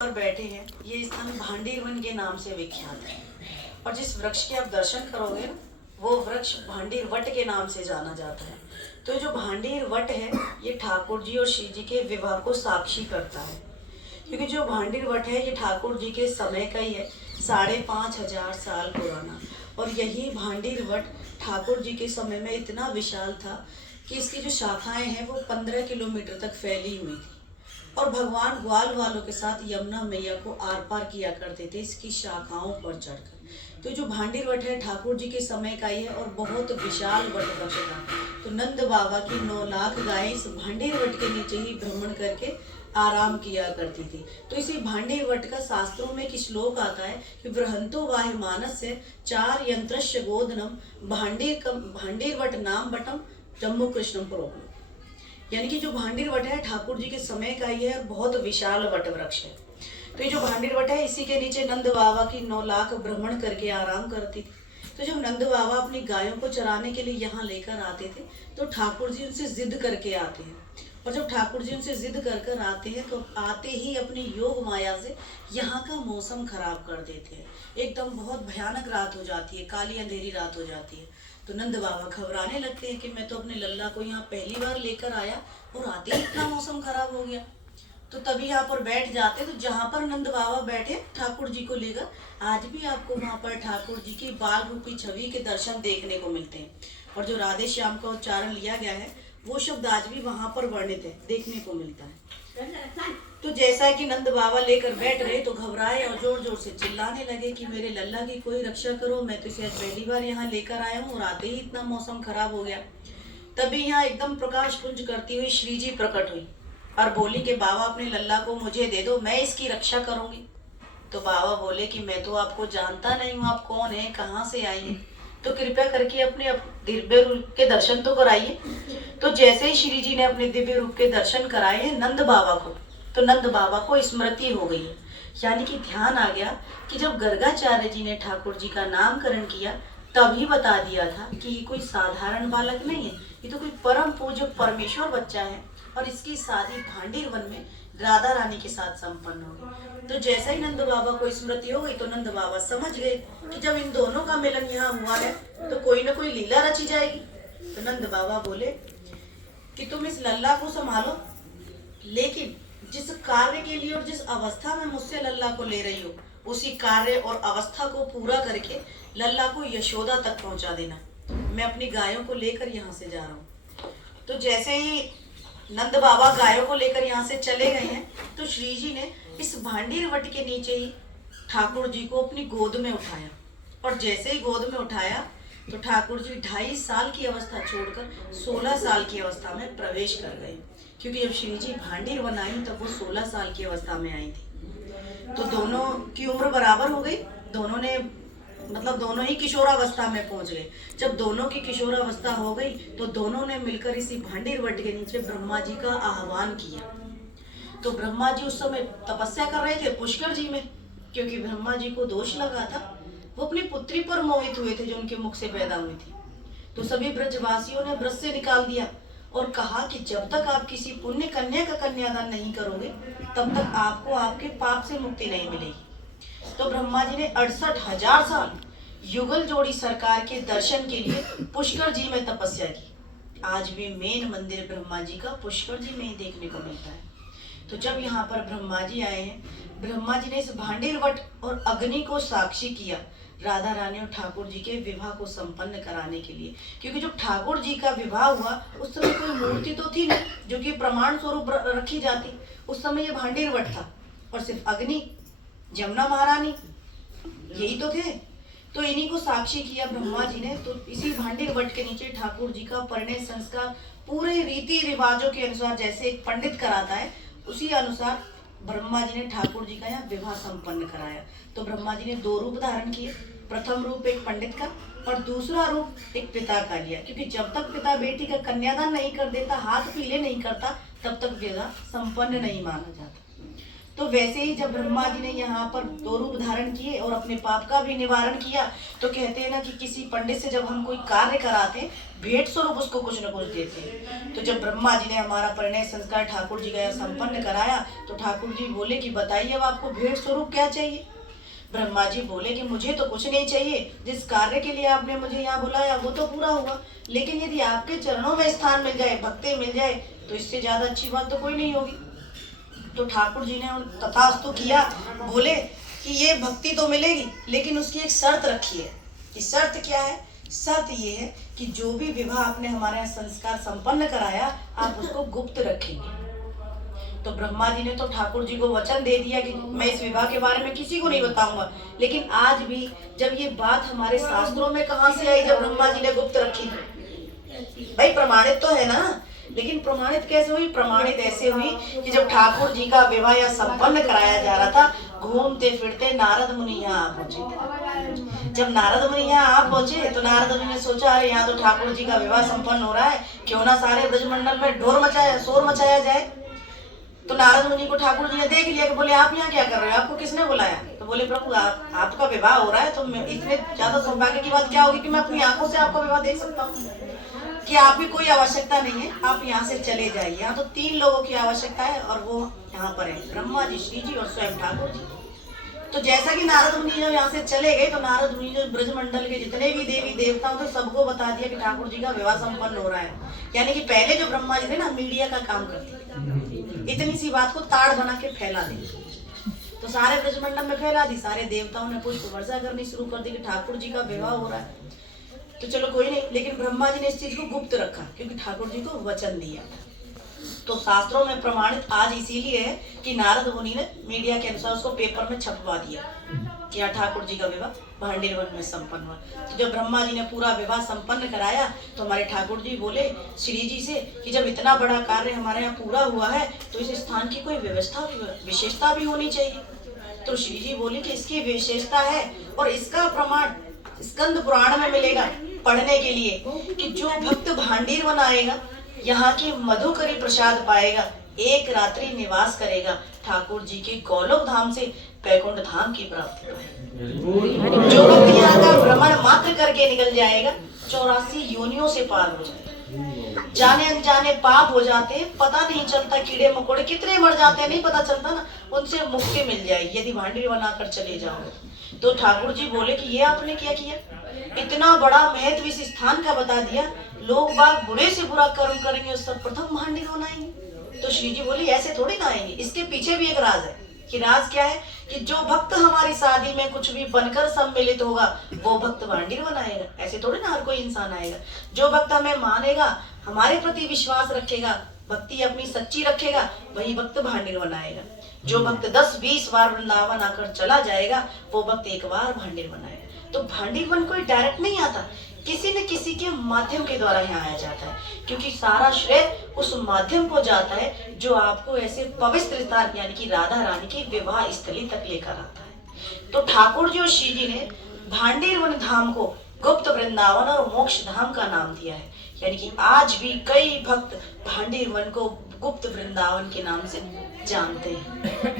पर बैठे हैं, ये स्थान भांडीर वन के नाम से विख्यात है। और जिस वृक्ष के आप दर्शन करोगे ना, वो वृक्ष भांडीर वट के नाम से जाना जाता है। तो जो भांडीर वट है, ये ठाकुर जी और श्री जी के विवाह को साक्षी करता है। क्योंकि जो भांडीर वट है, ये ठाकुर जी के समय का ही है, 5,500 साल पुराना। और यही भांडीर वट ठाकुर जी के समय में इतना विशाल था कि इसकी जो शाखाएं हैं वो 15 किलोमीटर तक फैली हुई थी। और भगवान ग्वाल वालों के साथ यमुना मैया को आर पार किया करते थे इसकी शाखाओं पर चढ़कर। तो जो भांडीर वट है ठाकुर जी के समय का ही है और बहुत विशाल वट वृक्ष था। तो नंद बाबा की 9 लाख गायें इस भांडीर वट के नीचे ही भ्रमण करके आराम किया करती थी। तो इसी भांडीर वट का शास्त्रों में एक श्लोक आता है कि बृहंतो वाहि मानस्य 4 यंत्रस्य गोधनम भांडीर वट नाम बटम जम्मू कृष्णम प्रोग्राम। यानी कि जो भांडीर वट है ठाकुर जी के समय का ही है और बहुत विशाल वट वृक्ष है। तो ये जो भांडीर वट है, इसी के नीचे नंद बाबा की 9 लाख भ्रमण करके आराम करती थी। तो जब नंद बाबा अपनी गायों को चराने के लिए यहाँ लेकर आते थे, तो ठाकुर जी उनसे जिद करके आते हैं। और जब ठाकुर जी उनसे जिद कर कर आते हैं, तो आते ही अपनी योग माया से यहाँ का मौसम खराब कर देते हैं। एकदम बहुत भयानक रात हो जाती है, काली अंधेरी रात हो जाती है। तो नंद बाबा घबराने लगते हैं कि मैं तो अपने लल्ला को यहाँ पहली बार लेकर आया और आते ही इतना मौसम खराब हो गया। तो तभी यहाँ पर बैठ जाते। तो जहाँ पर नंद बाबा बैठे ठाकुर जी को लेकर, आज भी आपको वहाँ पर ठाकुर जी की बाल रूपी छवि के दर्शन देखने को मिलते हैं। और जो राधे श्याम का उच्चारण लिया गया है, वो शब्द आज भी वहाँ पर वर्णित है, देखने को मिलता है। तो जैसा कि नंद बाबा लेकर बैठ रहे, तो घबराए और जोर जोर से चिल्लाने लगे कि मेरे लल्ला की कोई रक्षा करो, मैं तो इसे आज पहली बार यहाँ लेकर आया हूँ और आते ही इतना मौसम खराब हो गया। तभी यहाँ एकदम प्रकाश पुंज करती हुई श्री जी प्रकट हुई और बोली कि बाबा अपने लल्ला को मुझे दे दो, मैं इसकी रक्षा करूंगी। तो बाबा बोले कि मैं तो आपको जानता नहीं हूँ, आप कौन है, कहाँ से आई हैं, तो कृपया करके अपने दिव्य रूप के दर्शन तो कराइए। तो जैसे ही श्री जी ने अपने दिव्य रूप के दर्शन कराए हैं नंद बाबा को, तो नंद बाबा को स्मृति हो गई है। यानी कि ध्यान आ गया कि जब गर्गाचार्य जी ने ठाकुर जी का नामकरण किया, तभी बता दिया था कि ये कोई साधारण बालक नहीं है, ये तो कोई परम पूज्य परमेश्वर बच्चा है। और इसकी शादी भांडीर वन में राधा रानी के साथ संपन्न हो गई। तो जैसे ही नंद बाबा को स्मृति हो गई, तो नंद बाबा समझ गए कि जब इन दोनों का मिलन यहाँ हुआ है, तो कोई ना कोई लीला रची जाएगी। तो नंद बाबा बोले कि तुम इस लल्ला को संभालो, लेकिन जिस कार्य के लिए और जिस अवस्था में मुझसे लल्ला को ले रही हो, उसी कार्य और अवस्था को पूरा करके लल्ला को यशोदा तक पहुंचा देना। मैं अपनी गायों को लेकर यहाँ से जा रहा हूँ। तो जैसे ही नंद बाबा गायों को लेकर यहाँ से चले गए हैं, तो श्री जी ने इस भांडीर वट के नीचे ही ठाकुर जी को अपनी गोद में उठाया। और जैसे ही गोद में उठाया, तो ठाकुर जी 2.5 साल की अवस्था छोड़कर 16 साल की अवस्था में प्रवेश कर गए। क्योंकि जब श्री जी भांडीर वन आई, तब वो 16 साल की अवस्था में आई थी। तो दोनों की उम्र बराबर हो गई, दोनों ही किशोरावस्था में पहुंच गए। जब दोनों की किशोरावस्था हो गई, तो दोनों ने मिलकर इसी भांडीर वट के नीचे ब्रह्मा जी का आह्वान किया। तो ब्रह्मा जी उस समय तपस्या कर रहे थे पुष्कर जी में, क्योंकि ब्रह्मा जी को दोष लगा था, वो अपनी पुत्री पर मोहित हुए थे जो उनके मुख से पैदा हुई थी। तो सभी ब्रजवासियों ने ब्रज से निकाल दिया और कहा कि जब तक आप किसी पुण्य कन्या का कन्यादान नहीं करोगे, तब तक आपको आपके पाप से मुक्ति नहीं मिलेगी। तो ब्रह्मा जी ने 68,000 साल युगल जोड़ी सरकार के दर्शन के लिए पुष्कर जी में तपस्या की। आज भी मेन मंदिर ब्रह्मा जी का पुष्कर जी में ही देखने को मिलता है। तो जब यहाँ पर ब्रह्मा जी आए हैं, ब्रह्मा जी ने इस भांडीर वट और अग्नि को साक्षी किया राधा रानी और ठाकुर जी के विवाह को संपन्न कराने के लिए। क्योंकि जब ठाकुर जी का विवाह हुआ, उस समय कोई मूर्ति तो थी नहीं जो कि प्रमाण स्वरूप रखी जाती। उस समय ये भांडीर वट था और सिर्फ अग्नि, जमुना महारानी, यही तो थे। तो इन्हीं को साक्षी किया ब्रह्मा जी ने। तो इसी भांडीर वट के नीचे ठाकुर जी का परिणय संस्कार पूरे रीति रिवाजों के अनुसार, जैसे एक पंडित कराता है, उसी अनुसार ब्रह्मा जी ने ठाकुर जी का यहाँ विवाह संपन्न कराया। तो ब्रह्मा जी ने 2 रूप धारण किए। प्रथम रूप एक पंडित का और दूसरा रूप एक पिता का लिया। क्योंकि जब तक पिता बेटी का कन्यादान नहीं कर देता, हाथ पीले नहीं करता, तब तक विवाह संपन्न नहीं माना जाता। तो वैसे ही जब ब्रह्मा जी ने यहाँ पर 2 रूप धारण किए और अपने पाप का भी निवारण किया, तो कहते हैं ना कि किसी पंडित से जब हम कोई कार्य कराते हैं, भेंट स्वरूप उसको कुछ न कुछ देते हैं। तो जब ब्रह्मा जी ने हमारा परिणय संस्कार ठाकुर जी का संपन्न कराया, तो ठाकुर जी बोले कि बताइए अब आपको भेंट स्वरूप क्या चाहिए। ब्रह्मा जी बोले कि मुझे तो कुछ नहीं चाहिए, जिस कार्य के लिए आपने मुझे यहाँ बुलाया वो तो पूरा हुआ, लेकिन यदि आपके चरणों में स्थान मिल जाए, भक्ति मिल जाए, तो इससे ज्यादा अच्छी बात तो कोई नहीं होगी। तो ठाकुर जी ने तथास्तु किया, बोले कि ये भक्ति तो मिलेगी, लेकिन उसकी एक शर्त रखी है। कि शर्त क्या है? शर्त ये है कि जो भी विवाह आपने हमारे यहाँ संस्कार संपन्न कराया, आप उसको गुप्त रखेंगे। तो ब्रह्मा जी ने तो ठाकुर जी को वचन दे दिया कि मैं इस विवाह के बारे में किसी को नहीं बताऊंगा। लेकिन आज भी जब ये बात हमारे शास्त्रों में कहाँ से आई, जब ब्रह्मा जी ने गुप्त रखी? भाई प्रमाणित तो है ना, लेकिन प्रमाणित कैसे हुई? प्रमाणित ऐसे हुई कि जब ठाकुर जी का विवाह या संपन्न कराया जा रहा था, घूमते फिरते नारद मुनि यहाँ पहुंचे। जब नारद मुनि यहाँ आ पहुंचे, तो नारद मुनि ने सोचा, अरे यहाँ तो ठाकुर जी का विवाह संपन्न हो रहा है, क्यों ना सारे ब्रजमंडल में शोर मचाया जाए। तो नारद मुनि को ठाकुर जी ने देख लिया कि बोले आप यहाँ क्या कर रहे हो, आपको किसने बुलाया? तो बोले प्रभु आपका विवाह हो रहा है, तो इसमें ज्यादा सौभाग्य की बात क्या होगी कि मैं अपनी आंखों से आपका विवाह देख सकता हूँ, कि आपकी कोई आवश्यकता नहीं है, आप यहाँ से चले जाइए। यहाँ तो 3 लोगों की आवश्यकता है और वो यहाँ पर है, ब्रह्मा जी, श्री जी और स्वयं ठाकुर जी। तो जैसा कि नारद मुनि जब यहाँ से चले गए, तो नारद मुनि जो ब्रजमंडल के जितने भी देवी देवताओं थे सबको बता दिया कि ठाकुर जी का विवाह संपन्न हो रहा है। यानी कि पहले जो ब्रह्मा जी थे ना, मीडिया का काम करते थे, इतनी सी बात को ताड़ बना के फैला दी। तो सारे ब्रजमंडल में फैला दी, सारे देवताओं ने पुष्प वर्षा करनी शुरू कर दी कि ठाकुर जी का विवाह हो रहा है। तो चलो कोई नहीं, लेकिन ब्रह्मा जी ने इस चीज को गुप्त रखा, क्योंकि ठाकुर जी को वचन दिया था। तो शास्त्रों में प्रमाणित आज इसीलिए है कि नारद मुनि ने मीडिया के अनुसार उसको पेपर में छपवा दिया कि ठाकुर जी का विवाह भांडीर वन में संपन्न हुआ। तो जब ब्रह्मा जी ने पूरा विवाह संपन्न कराया, तो हमारे ठाकुर जी बोले श्री जी से कि जब इतना बड़ा कार्य हमारे यहाँ पूरा हुआ है, तो इस स्थान की कोई व्यवस्था विशेषता भी होनी चाहिए। तो श्री जी बोले कि इसकी विशेषता है, और इसका प्रमाण स्कंद पुराण में मिलेगा पढ़ने के लिए, कि जो भक्त भांडीर वन आएगा, यहाँ की मधुकरी प्रसाद पाएगा, एक रात्रि निवास करेगा, ठाकुर जी के गौलोक धाम से बैकुंठ धाम की प्राप्ति पाएगा। जो भक्त यहाँ का भ्रमण मात्र करके निकल जाएगा, 84 योनियों से पार हो जाएगा। जाने अनजाने पाप हो जाते हैं, पता नहीं चलता, कीड़े मकोड़े कितने मर जाते हैं नहीं पता चलता ना, उनसे मुक्ति मिल जाएगी यदि भांडीर वन आकर चले जाओगे। तो ठाकुर जी बोले कि ये आपने क्या किया, इतना बड़ा महत्व इस स्थान का बता दिया, लोग बाग बुरे से बुरा कर्म करेंगे और सर्वप्रथम भांडीर वन आएंगे। तो श्री जी बोली ऐसे थोड़ी ना आएंगे, इसके पीछे भी एक राज है। कि राज क्या है? कि जो भक्त हमारी शादी में कुछ भी बनकर सम्मिलित होगा, वो भक्त भांडीर वन आएगा। ऐसे थोड़ी ना हर कोई इंसान आएगा। जो भक्त हमें मानेगा, हमारे प्रति विश्वास रखेगा, भक्ति अपनी सच्ची रखेगा, वही भक्त भांडीर वन आएगा। जो भक्त 10-20 बार वृंदावन आकर चला जाएगा, वो भक्त एक बार भांडीर वन आएगा। तो भांडीर वन कोई डायरेक्ट नहीं आता, किसी न किसी के माध्यम के द्वारा यहाँ आया जाता है, क्योंकि सारा श्रेय उस माध्यम को जाता है जो आपको ऐसे पवित्र स्थान यानी कि राधा रानी की विवाह स्थली तक लेकर आता है। तो ठाकुर जी और श्री जी ने भांडीर वन धाम को गुप्त वृंदावन और मोक्ष धाम का नाम दिया है। यानी कि आज भी कई भक्त भांडीर वन को गुप्त वृंदावन के नाम से जानते हैं।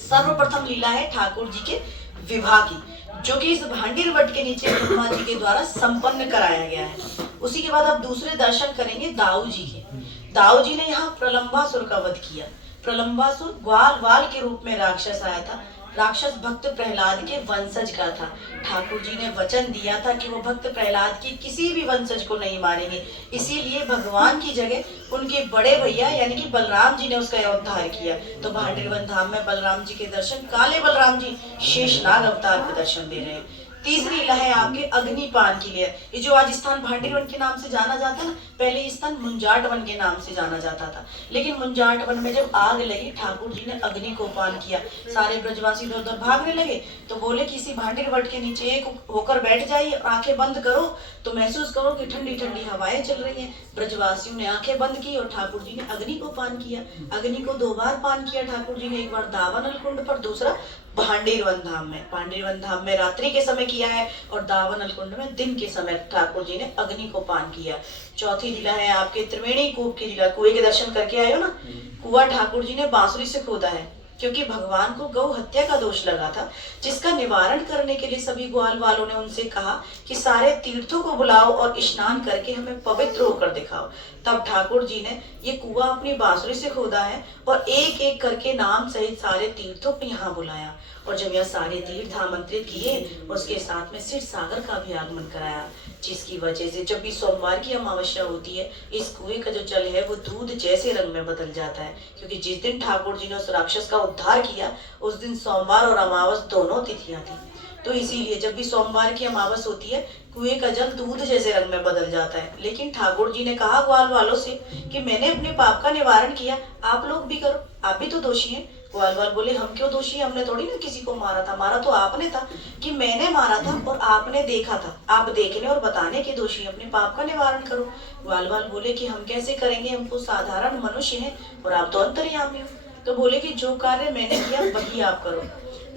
सर्वप्रथम लीला है ठाकुर जी के विवाह की, जो कि इस भांडीर वट के नीचे ब्रह्मा जी के द्वारा संपन्न कराया गया है। उसी के बाद आप दूसरे दर्शन करेंगे दाऊ जी के। दाऊ जी ने यहाँ प्रलंबासुर का वध किया। प्रलंबासुर ग्वाल के रूप में राक्षस आया था। राक्षस भक्त प्रहलाद के वंशज का था। ठाकुर जी ने वचन दिया था कि वो भक्त प्रहलाद की किसी भी वंशज को नहीं मारेंगे, इसीलिए भगवान की जगह उनके बड़े भैया यानी कि बलराम जी ने उसका उद्धार किया। तो भांडीर वन धाम में बलराम जी के दर्शन, काले बलराम जी शेषनाग अवतार के दर्शन दे रहे हैं। तीसरी लीला है आपके अग्निपान की लिए। ये जो आज स्थान भांडीर वन के नाम से जाना जाता है ना, पहले ये स्थान मुंजाट वन के नाम से जाना जाता था। लेकिन मुंजाट वन में जब आग लगी, ठाकुर जी ने अग्नि को पान किया। सारे ब्रजवासी इधर उधर भागने लगे, तो बोले किसी भांडीर वट के नीचे एक होकर बैठ जाइए, आंखें बंद करो तो महसूस करो कि ठंडी ठंडी हवाएं चल रही हैं। ब्रजवासियों ने आंखें बंद की और ठाकुर जी ने अग्नि को पान किया। अग्नि को 2 बार पान किया ठाकुर जी ने, एक बार दावानल कुंड पर, दूसरा भांडीर वन धाम में। भांडीर वन धाम में रात्रि के समय किया है और दावानल कुंड में दिन के समय ठाकुर जी ने अग्नि को पान किया। चौथी लीला है आपके त्रिवेणी कूप की लीला। कुएं के दर्शन करके आए हो ना, कुआं ठाकुर जी ने बांसुरी से खोदा है। क्योंकि भगवान को गौ हत्या का दोष लगा था, जिसका निवारण करने के लिए सभी ग्वाल वालों ने उनसे कहा कि सारे तीर्थों को बुलाओ और स्नान करके हमें पवित्र होकर दिखाओ। तब ठाकुर जी ने ये कुआं अपनी बांसुरी से खोदा है और एक एक करके नाम सहित सारे तीर्थों को यहाँ बुलाया, और जब यह सारे तीर्थ आमंत्रित किए, उसके साथ में क्षीर सागर का भी आगमन कराया, जिसकी वजह से जब भी सोमवार की अमावस्या होती है, इस कुएं का जो जल है वो दूध जैसे रंग में बदल जाता है। क्योंकि जिस दिन ठाकुर जी ने उस राक्षस का उद्धार किया, उस दिन सोमवार और अमावस दोनों तिथियां थी। तो इसीलिए जब भी सोमवार की अमावस होती है, कुएं का जल दूध जैसे रंग में बदल जाता है। लेकिन ठाकुर जी ने कहा ग्वाल वालों से कि मैंने अपने पाप का निवारण किया, आप लोग भी करो, आप भी तो दोषी हैं। ग्वाल वाल बोले हम क्यों दोषी हैं, हमने थोड़ी ना किसी को मारा था, मारा तो आपने था। कि मैंने मारा था और आपने देखा था, आप देखने और बताने के दोषी, अपने पाप का निवारण करो। ग्वाल वाल बोले कि हम कैसे करेंगे, हम तो साधारण मनुष्य हैं और आप तो अंतर्यामी हो। तो बोले कि जो कार्य मैंने किया वही आप करो।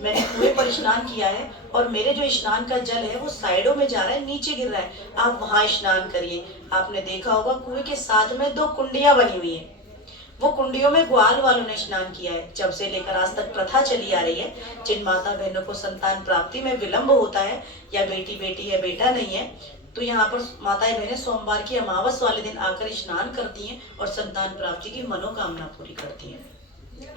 मैंने कुएं पर स्नान किया है और मेरे जो स्नान का जल है वो साइडों में जा रहा है, नीचे गिर रहा है, आप वहां स्नान करिए। आपने देखा होगा कुएं के साथ में 2 कुंडियां बनी हुई है, वो कुंडियों में ग्वाल वालों ने स्नान किया है। जब से लेकर आज तक प्रथा चली आ रही है, जिन माता बहनों को संतान प्राप्ति में विलंब होता है, या बेटी बेटी है बेटा नहीं है, तो यहाँ पर माताएं बहनें सोमवार की अमावस वाले दिन आकर स्नान करती हैं और संतान प्राप्ति की मनोकामना पूरी करती हैं।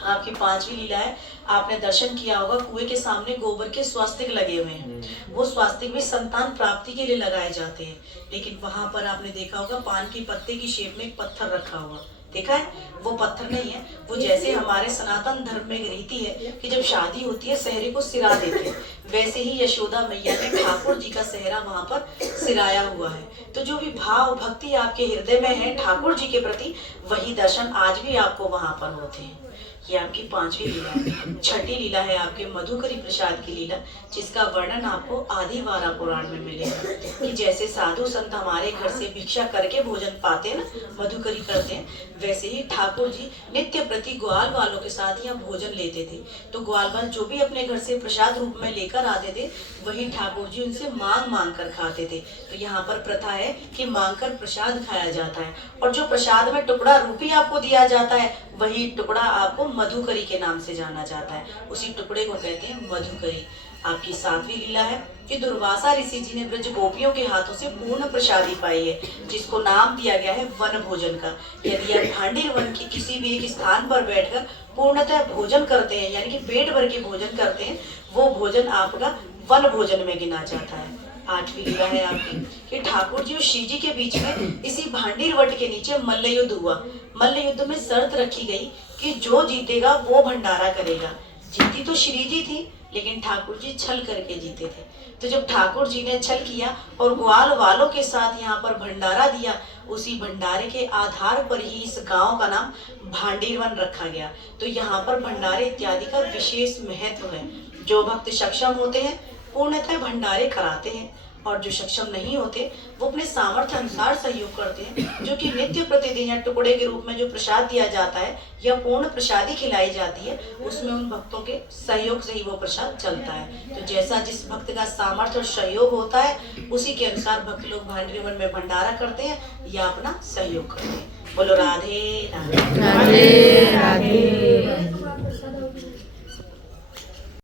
आपकी 5वीं लीला है, आपने दर्शन किया होगा, कुएं के सामने गोबर के स्वास्तिक लगे हुए हैं। वो स्वास्तिक भी संतान प्राप्ति के लिए लगाए जाते हैं। लेकिन वहां पर आपने देखा होगा पान की पत्ते की शेप में एक पत्थर रखा हुआ, देखा है? वो पत्थर नहीं है, वो जैसे हमारे सनातन धर्म में रीति है कि जब शादी होती है सेहरे को सिरा देते हैं, वैसे ही यशोदा मैया ने ठाकुर जी का सेहरा वहां पर सिराया हुआ है। तो जो भी भाव भक्ति आपके हृदय में है ठाकुर जी के प्रति, वही दर्शन आज भी आपको वहां पर होते हैं। ये आपकी 5वीं लीला है। 6ठी लीला है आपके मधुकरी प्रसाद की लीला, जिसका वर्णन आपको आदिवारा पुराण में मिलेगा कि जैसे साधु संत हमारे घर से भिक्षा करके भोजन पाते हैं ना, मधुकरी करते हैं, वैसे ही ठाकुर जी नित्य प्रति ग्वाल वालों के साथ यहाँ भोजन लेते थे। तो ग्वाल वाल जो भी अपने घर से प्रसाद रूप में लेकर आते थे, वही ठाकुर जी उनसे मांग मांग कर खाते थे। तो यहाँ पर प्रथा है कि मांग कर प्रसाद खाया जाता है, और जो प्रसाद में टुकड़ा रूपी आपको दिया जाता है, वही टुकड़ा आपको मधुकरी के नाम से जाना जाता है। उसी टुकड़े को कहते हैं मधुकरी। आपकी 7वीं लीला है कि दुर्वासा ऋषि जी ने ब्रज गोपियों के हाथों से पूर्ण प्रसादी पाई है, जिसको नाम दिया गया है वन भोजन का। यदि आप भांडीर वन के किसी भी एक स्थान पर बैठकर पूर्णतः भोजन करते हैं, यानी कि पेट भर के भोजन करते हैं, वो भोजन आपका वन भोजन में गिना जाता है। 8वीं लीला है आपकी कि ठाकुर जी और श्री जी के बीच में इसी भांडीर वट के नीचे मल्ल युद्ध हुआ। मल्ल युद्ध में शर्त रखी गई कि जो जीतेगा वो भंडारा करेगा। जीती तो श्री जी थी, लेकिन ठाकुर जी छल करके जीते थे। तो जब ठाकुर जी ने छल किया और ग्वाल वालों के साथ यहाँ पर भंडारा दिया, उसी भंडारे के आधार पर ही इस गांव का नाम भांडीरवन रखा गया। तो यहाँ पर भंडारे इत्यादि का विशेष महत्व है। जो भक्त सक्षम होते हैं पूर्णतः भंडारे कराते हैं, और जो सक्षम नहीं होते वो अपने सामर्थ्य अनुसार सहयोग करते हैं। जो कि नित्य प्रतिदिन या टुकड़े के रूप में जो प्रसाद दिया जाता है या पूर्ण प्रसादी खिलाई जाती है, उसमें उन भक्तों के सहयोग से ही वो प्रसाद चलता है। तो जैसा जिस भक्त का सामर्थ्य और सहयोग होता है, उसी के अनुसार भक्त लोग भांडीरवन में भंडारा करते हैं या अपना सहयोग करते हैं। बोलो राधे राधे। राधे राधे।